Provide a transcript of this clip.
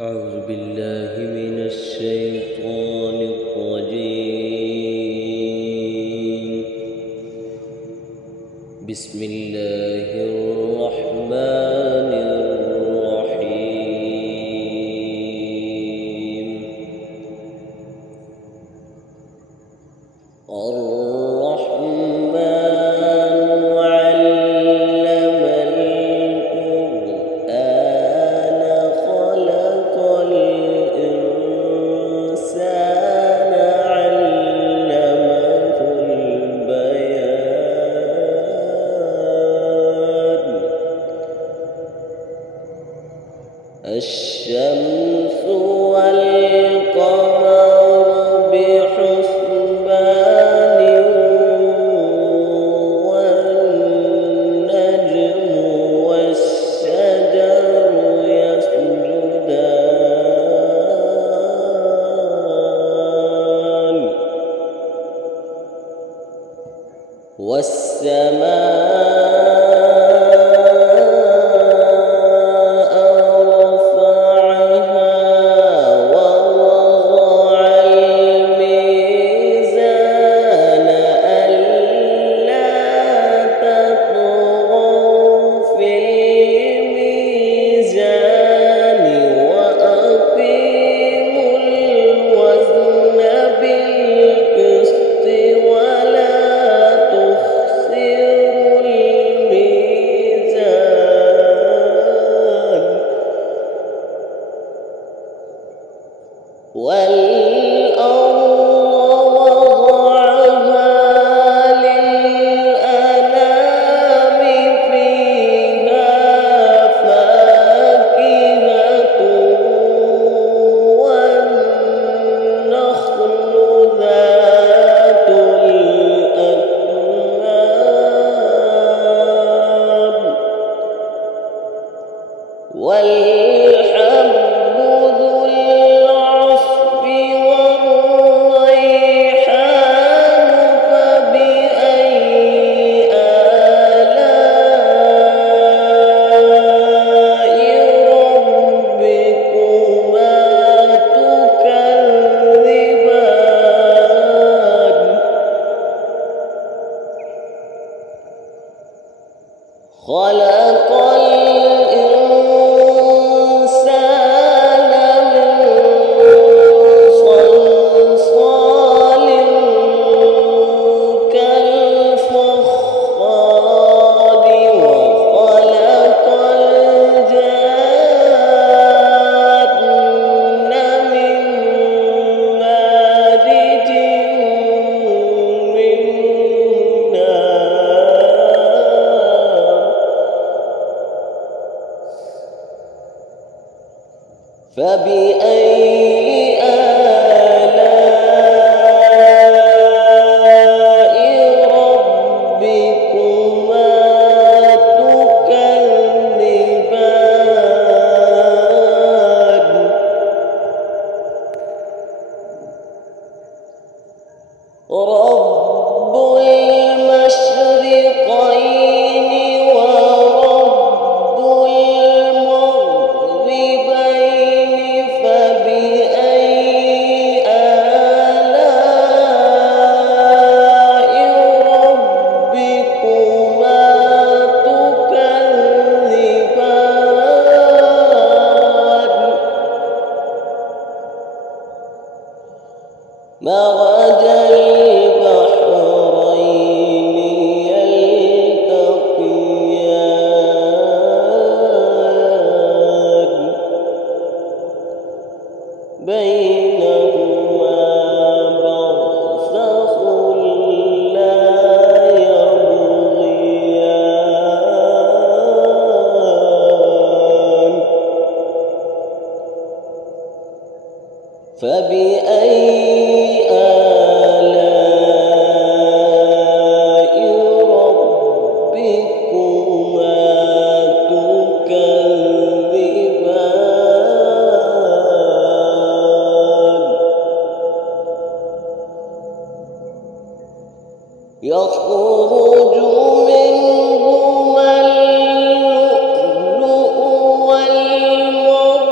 أعوذ بالله من الشيطان الرجيم. بسم الله الرحمن الرحيم. الرحمن علم القرآن خلق الإنسان علمه البيان. الشمس والقمر بحسبان والنجم والشجر يسجدان والسماء رفعها ووضع الميزان ألا تطغوا في الميزان وأقيموا الوزن بالقسط ولا تخسروا الميزان. والأرض وضعها للأنام فيها فاكهة والنخل ذات الأكمام والحب ذو العصف والريحان. فبأي آلاء ربكما تكذبان. خلق الإنسان من صلصال كالفخار وخلق الجان من مارج من نار. فبأي آلاء ربكما تكذبان. رب المشرقين ورب المغربين. فبأي آلاء ربكما تكذبان. مرج البحرين يلتقيان بينهما برزخ لا يبغيان. فبأي آلاء ربكما تكذبان. يخرج منهما اللؤلؤ والمرجان.